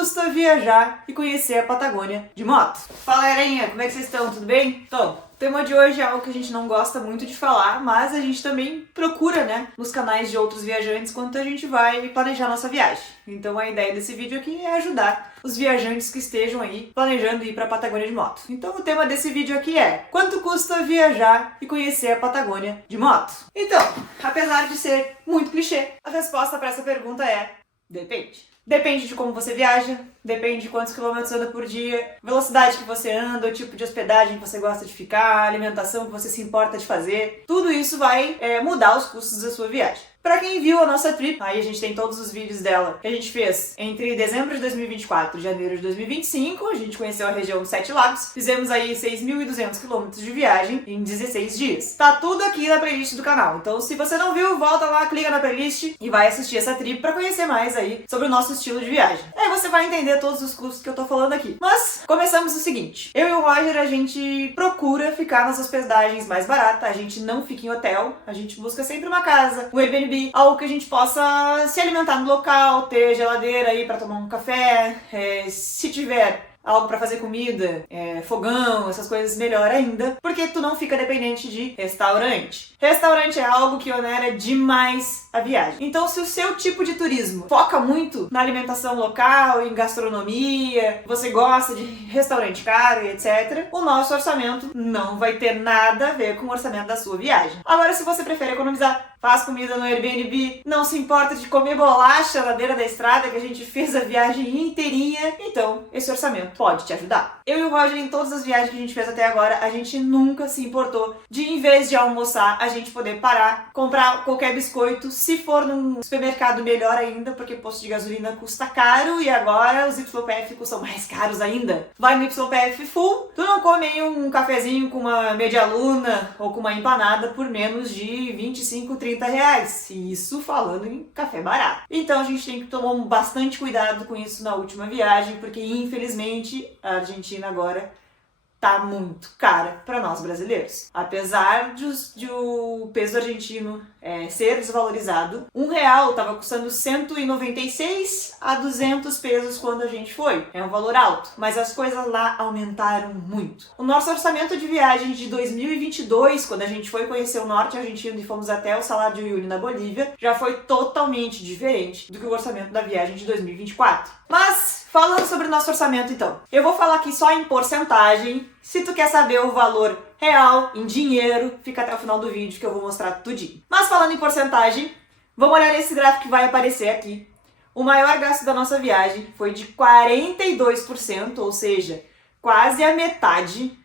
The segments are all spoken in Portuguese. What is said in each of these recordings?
custa viajar e conhecer a Patagônia de moto? Fala, galerinha, como é que vocês estão? Tudo bem? Então, o tema de hoje é algo que a gente não gosta muito de falar, mas a gente também procura, né, nos canais de outros viajantes quando a gente vai planejar nossa viagem. Então a ideia desse vídeo aqui é ajudar os viajantes que estejam aí planejando ir para a Patagônia de moto. Então o tema desse vídeo aqui é: quanto custa viajar e conhecer a Patagônia de moto? Então, apesar de ser muito clichê, a resposta para essa pergunta é: depende. Depende de como você viaja, depende de quantos quilômetros anda por dia, velocidade que você anda, o tipo de hospedagem que você gosta de ficar, alimentação que você se importa de fazer. Tudo isso vai mudar os custos da sua viagem. Pra quem viu a nossa trip, aí a gente tem todos os vídeos dela que a gente fez entre dezembro de 2024 e janeiro de 2025. A gente conheceu a região dos Sete Lagos, fizemos aí 6.200 quilômetros de viagem em 16 dias. Tá tudo aqui na playlist do canal, então se você não viu, volta lá, clica na playlist e vai assistir essa trip pra conhecer mais aí sobre o nosso estilo de viagem. Aí você vai entender todos os custos que eu tô falando aqui. Mas começamos o seguinte: eu e o Roger, a gente procura ficar nas hospedagens mais baratas, a gente não fica em hotel, a gente busca sempre uma casa, um Airbnb, algo que a gente possa se alimentar no local, ter geladeira aí pra tomar um café, se tiver algo pra fazer comida, fogão, essas coisas, melhor ainda, porque tu não fica dependente de restaurante. Restaurante é algo que onera demais a viagem. Então, se o seu tipo de turismo foca muito na alimentação local, em gastronomia, você gosta de restaurante caro e etc., o nosso orçamento não vai ter nada a ver com o orçamento da sua viagem. Agora, se você prefere economizar, faz comida no Airbnb, não se importa de comer bolacha na beira da estrada, que a gente fez a viagem inteirinha, então esse orçamento pode te ajudar. Eu e o Roger, em todas as viagens que a gente fez até agora, a gente nunca se importou de, em vez de almoçar, a gente poder parar, comprar qualquer biscoito, se for num supermercado, melhor ainda, porque posto de gasolina custa caro e agora os YPF custam mais caros ainda. Vai no YPF full, tu não come aí um cafezinho com uma media luna ou com uma empanada por menos de 25, 30 reais. E isso falando em café barato. Então a gente tem que tomar bastante cuidado com isso na última viagem, porque infelizmente a Argentina agora tá muito cara para nós brasileiros. Apesar de o peso argentino ser desvalorizado, R$1 tava custando 196 a 200 pesos quando a gente foi. É um valor alto, mas as coisas lá aumentaram muito. O nosso orçamento de viagem de 2022, quando a gente foi conhecer o norte argentino e fomos até o Salar de Uyuni na Bolívia, já foi totalmente diferente do que o orçamento da viagem de 2024. Mas, falando sobre o nosso orçamento então, eu vou falar aqui só em porcentagem. Se tu quer saber o valor real, em dinheiro, fica até o final do vídeo que eu vou mostrar tudinho. Mas falando em porcentagem, vamos olhar nesse gráfico que vai aparecer aqui. O maior gasto da nossa viagem foi de 42%, ou seja, quase a metade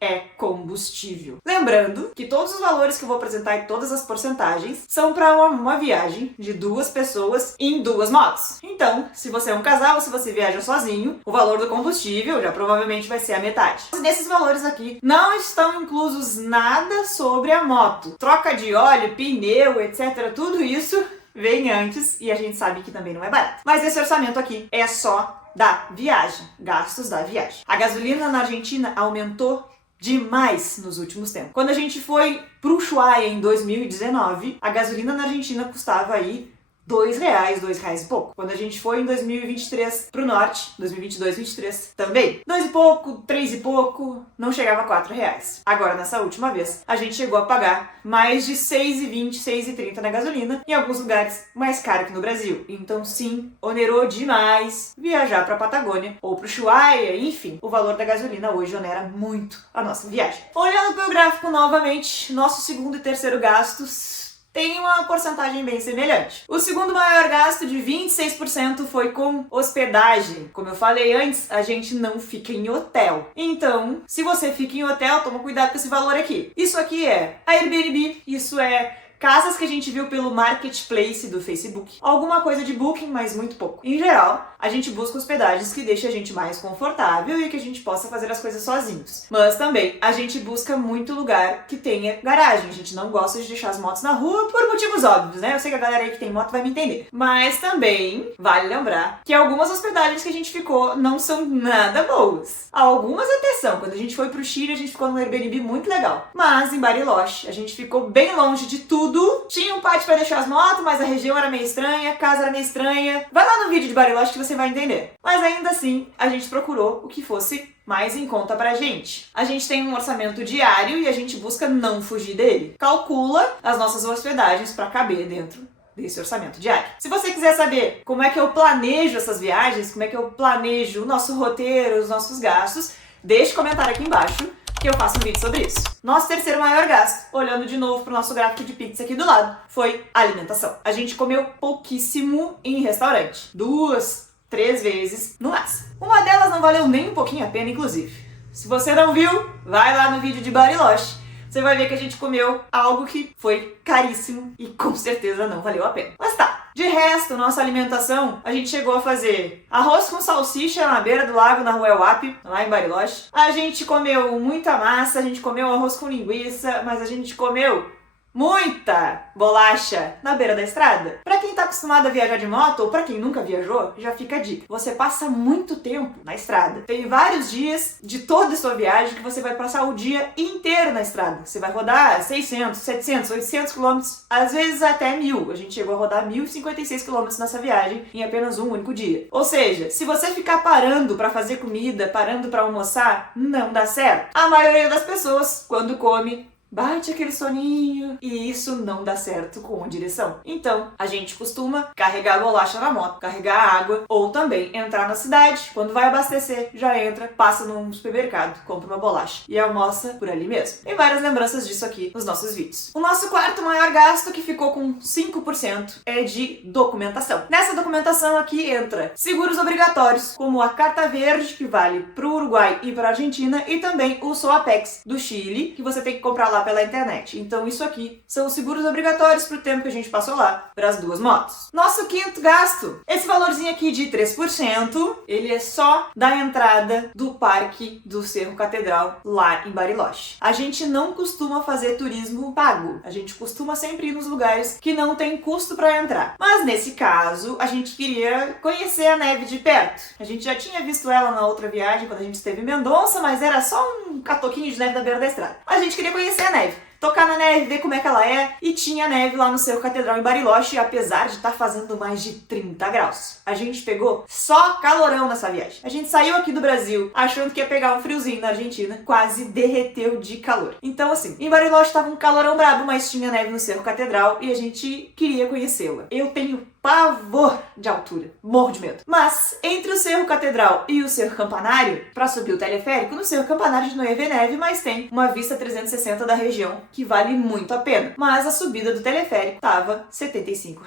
é combustível. Lembrando que todos os valores que eu vou apresentar e todas as porcentagens são para uma viagem de 2 pessoas em 2 motos. Então, se você é um casal ou se você viaja sozinho, o valor do combustível já provavelmente vai ser a metade. Nesses valores aqui não estão inclusos nada sobre a moto. Troca de óleo, pneu, etc. Tudo isso vem antes e a gente sabe que também não é barato. Mas esse orçamento aqui é só da viagem, gastos da viagem. A gasolina na Argentina aumentou demais nos últimos tempos. Quando a gente foi pro Ushuaia em 2019, a gasolina na Argentina custava aí R$2 e pouco. Quando a gente foi em 2023 pro norte, 2022, 2023 também, 2 e pouco, 3 e pouco, não chegava a R$4. Agora, nessa última vez, a gente chegou a pagar mais de R$6,20, R$6,30 na gasolina, em alguns lugares mais caro que no Brasil. Então sim, onerou demais viajar pra Patagônia ou pro Ushuaia, enfim, o valor da gasolina hoje onera muito a nossa viagem. Olhando pro gráfico novamente, nosso segundo e terceiro gastos tem uma porcentagem bem semelhante. O segundo maior gasto, de 26%, foi com hospedagem. Como eu falei antes, a gente não fica em hotel. Então, se você fica em hotel, toma cuidado com esse valor aqui. Isso aqui é Airbnb, isso é casas que a gente viu pelo Marketplace do Facebook. Alguma coisa de Booking, mas muito pouco. Em geral, a gente busca hospedagens que deixem a gente mais confortável e que a gente possa fazer as coisas sozinhos. Mas também, a gente busca muito lugar que tenha garagem. A gente não gosta de deixar as motos na rua por motivos óbvios, né? Eu sei que a galera aí que tem moto vai me entender. Mas também, vale lembrar que algumas hospedagens que a gente ficou não são nada boas. Algumas até são. Quando a gente foi pro Chile, a gente ficou num Airbnb muito legal. Mas em Bariloche, a gente ficou bem longe de tudo tudo. Tinha um pátio pra deixar as motos, mas a região era meio estranha, a casa era meio estranha. Vai lá no vídeo de Bariloche que você vai entender. Mas ainda assim, a gente procurou o que fosse mais em conta pra gente. A gente tem um orçamento diário e a gente busca não fugir dele. Calcula as nossas hospedagens pra caber dentro desse orçamento diário. Se você quiser saber como é que eu planejo essas viagens, como é que eu planejo o nosso roteiro, os nossos gastos, deixe comentário aqui embaixo que eu faço um vídeo sobre isso. Nosso terceiro maior gasto, olhando de novo pro nosso gráfico de pizza aqui do lado, foi a alimentação. A gente comeu pouquíssimo em restaurante. 2, 3 vezes no máximo. Uma delas não valeu nem um pouquinho a pena, inclusive. Se você não viu, vai lá no vídeo de Bariloche. Você vai ver que a gente comeu algo que foi caríssimo e com certeza não valeu a pena. Mas tá. De resto, nossa alimentação, a gente chegou a fazer arroz com salsicha na beira do lago, na rua Elwap, lá em Bariloche. A gente comeu muita massa, a gente comeu arroz com linguiça, mas a gente comeu muita bolacha na beira da estrada. Pra quem tá acostumado a viajar de moto, ou pra quem nunca viajou, já fica a dica. Você passa muito tempo na estrada. Tem vários dias de toda a sua viagem que você vai passar o dia inteiro na estrada. Você vai rodar 600, 700, 800 quilômetros, às vezes até 1000. A gente chegou a rodar 1056 quilômetros nessa viagem em apenas um único dia. Ou seja, se você ficar parando pra fazer comida, parando pra almoçar, não dá certo. A maioria das pessoas, quando come, bate aquele soninho e isso não dá certo com direção. Então, a gente costuma carregar a bolacha na moto, carregar a água ou também entrar na cidade. Quando vai abastecer, já entra, passa num supermercado, compra uma bolacha e almoça por ali mesmo. Tem várias lembranças disso aqui nos nossos vídeos. O nosso quarto maior gasto, que ficou com 5%, é de documentação. Nessa documentação aqui entra seguros obrigatórios, como a Carta Verde, que vale para o Uruguai e para a Argentina, e também o SOAPEX do Chile, que você tem que comprar lá pela internet. Então isso aqui são os seguros obrigatórios pro tempo que a gente passou lá, para as duas motos. Nosso quinto gasto, esse valorzinho aqui de 3%, ele é só da entrada do Parque do Cerro Catedral lá em Bariloche. A gente não costuma fazer turismo pago, a gente costuma sempre ir nos lugares que não tem custo para entrar. Mas nesse caso, a gente queria conhecer a neve de perto. A gente já tinha visto ela na outra viagem, quando a gente esteve em Mendonça, mas era só um catoquinho de neve da beira da estrada. A gente queria conhecer a neve, tocar na neve, ver como é que ela é, e tinha neve lá no Cerro Catedral em Bariloche, apesar de estar fazendo mais de 30 graus. A gente pegou só calorão nessa viagem. A gente saiu aqui do Brasil achando que ia pegar um friozinho na Argentina, quase derreteu de calor. Então assim, em Bariloche tava um calorão brabo, mas tinha neve no Cerro Catedral e a gente queria conhecê-la. Eu tenho pavor de altura, morro de medo. Mas entre o Cerro Catedral e o Cerro Campanário, para subir o teleférico, no Cerro Campanário a gente não ia ver neve, mas tem uma vista 360 da região que vale muito a pena. Mas a subida do teleférico tava R$ 75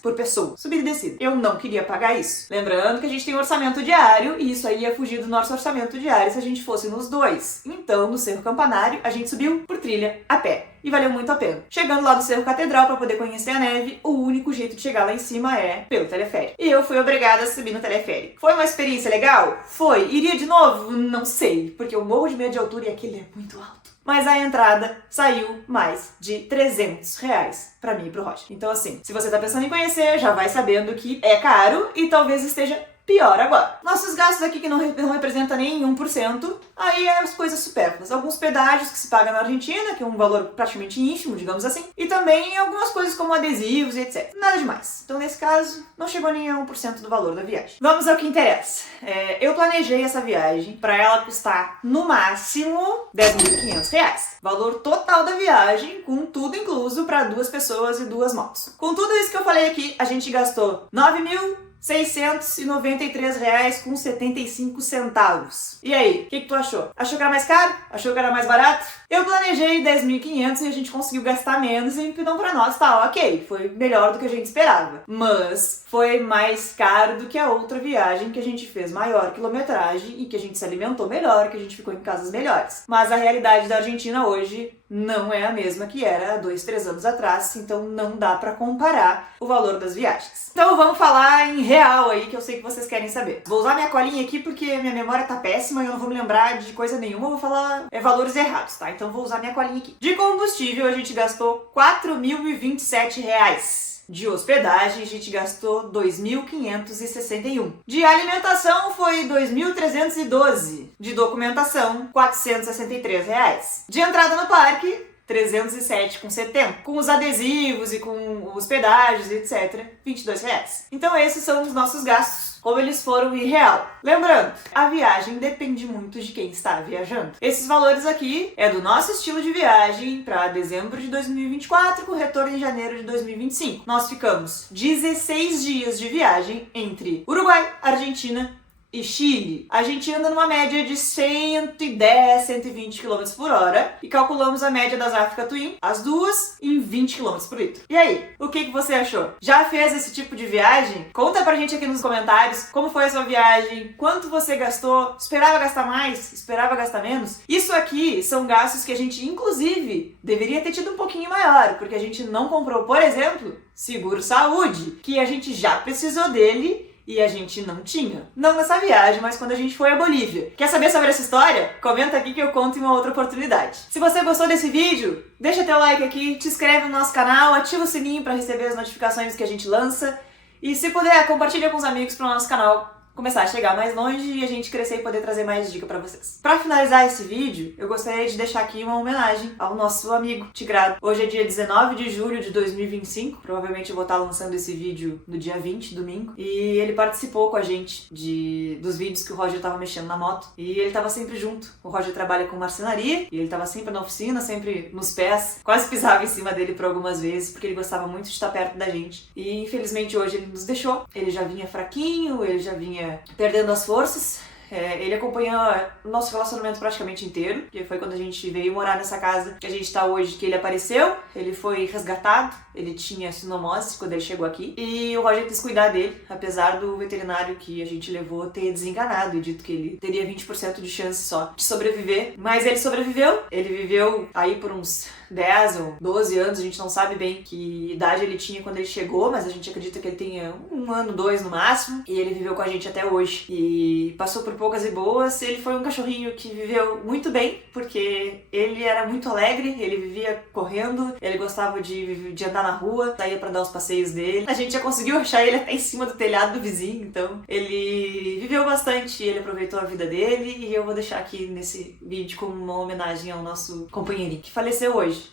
por pessoa, subida e descida. Eu não queria pagar isso. Lembrando que a gente tem um orçamento diário e isso aí ia fugir do nosso orçamento diário se a gente fosse nos dois. Então, no Cerro Campanário, a gente subiu por trilha a pé. E valeu muito a pena. Chegando lá do Cerro Catedral para poder conhecer a neve, o único jeito de chegar lá em cima é pelo teleférico. E eu fui obrigada a subir no teleférico. Foi uma experiência legal? Foi. Iria de novo? Não sei, porque eu morro de medo de altura e aquele é muito alto. Mas a entrada saiu mais de R$300 pra mim e pro Roger. Então assim, se você tá pensando em conhecer, já vai sabendo que é caro e talvez esteja pior agora. Nossos gastos aqui que não representam nem 1%, aí é as coisas supérfluas. Alguns pedágios que se pagam na Argentina, que é um valor praticamente ínfimo, digamos assim, e também algumas coisas como adesivos e etc. Nada demais. Então nesse caso, não chegou nem a 1% do valor da viagem. Vamos ao que interessa. Eu planejei essa viagem para ela custar no máximo R$10.500. Valor total da viagem, com tudo incluso para 2 pessoas e 2 motos. Com tudo isso que eu falei aqui, a gente gastou R$9.693,75. E aí, o que tu achou? Achou que era mais caro? Achou que era mais barato? Eu planejei 10.500 e a gente conseguiu gastar menos, então pra nós tá ok, foi melhor do que a gente esperava. Mas foi mais caro do que a outra viagem que a gente fez maior quilometragem e que a gente se alimentou melhor, que a gente ficou em casas melhores. Mas a realidade da Argentina hoje não é a mesma que era há 2, 3 anos atrás, então não dá pra comparar o valor das viagens. Então vamos falar em real aí, que eu sei que vocês querem saber. Vou usar minha colinha aqui porque minha memória tá péssima e eu não vou me lembrar de coisa nenhuma, eu vou falar valores errados, tá? Então vou usar minha colinha aqui. De combustível a gente gastou R$4.027. De hospedagem, a gente gastou R$2.561. De alimentação foi R$2.312. De documentação, R$463. De entrada no parque, 307,70. Com os adesivos e com os pedágios, etc. R$ 22. Então esses são os nossos gastos, como eles foram em real. Lembrando, a viagem depende muito de quem está viajando. Esses valores aqui é do nosso estilo de viagem para dezembro de 2024, com retorno em janeiro de 2025. Nós ficamos 16 dias de viagem entre Uruguai, Argentina e Chile. A gente anda numa média de 110, 120 km por hora e calculamos a média das Africa Twin, as duas, em 20 km por litro. E aí, o que você achou? Já fez esse tipo de viagem? Conta pra gente aqui nos comentários como foi a sua viagem, quanto você gastou, esperava gastar mais, esperava gastar menos? Isso aqui são gastos que a gente, inclusive, deveria ter tido um pouquinho maior, porque a gente não comprou, por exemplo, seguro saúde, que a gente já precisou dele e a gente não tinha. Não nessa viagem, mas quando a gente foi à Bolívia. Quer saber sobre essa história? Comenta aqui que eu conto em uma outra oportunidade. Se você gostou desse vídeo, deixa teu like aqui, te inscreve no nosso canal, ativa o sininho para receber as notificações que a gente lança. E se puder, compartilha com os amigos para o nosso canal começar a chegar mais longe e a gente crescer e poder trazer mais dicas pra vocês. Pra finalizar esse vídeo, eu gostaria de deixar aqui uma homenagem ao nosso amigo Tigrado. Hoje é dia 19 de julho de 2025, provavelmente eu vou estar lançando esse vídeo no dia 20, domingo, e ele participou com a gente dos vídeos que o Roger tava mexendo na moto, e ele tava sempre junto. O Roger trabalha com marcenaria, e ele tava sempre na oficina, sempre nos pés, quase pisava em cima dele por algumas vezes, porque ele gostava muito de estar perto da gente. E infelizmente hoje ele nos deixou, ele já vinha fraquinho, ele já vinha perdendo as forças. Ele acompanhou o nosso relacionamento praticamente inteiro, que foi quando a gente veio morar nessa casa que a gente tá hoje, que ele apareceu, ele foi resgatado, ele tinha sinomose quando ele chegou aqui, e o Roger quis cuidar dele, apesar do veterinário que a gente levou ter desenganado e dito que ele teria 20% de chance só de sobreviver, mas ele sobreviveu, ele viveu aí por uns 10 ou 12 anos, a gente não sabe bem que idade ele tinha quando ele chegou, mas a gente acredita que ele tenha 1 ano, 2 no máximo, e ele viveu com a gente até hoje, e passou por poucas e boas. Ele foi um cachorrinho que viveu muito bem, porque ele era muito alegre, ele vivia correndo, ele gostava de andar na rua, saía pra dar os passeios dele. A gente já conseguiu achar ele até em cima do telhado do vizinho, então ele viveu bastante, ele aproveitou a vida dele, e eu vou deixar aqui nesse vídeo como uma homenagem ao nosso companheirinho, que faleceu hoje.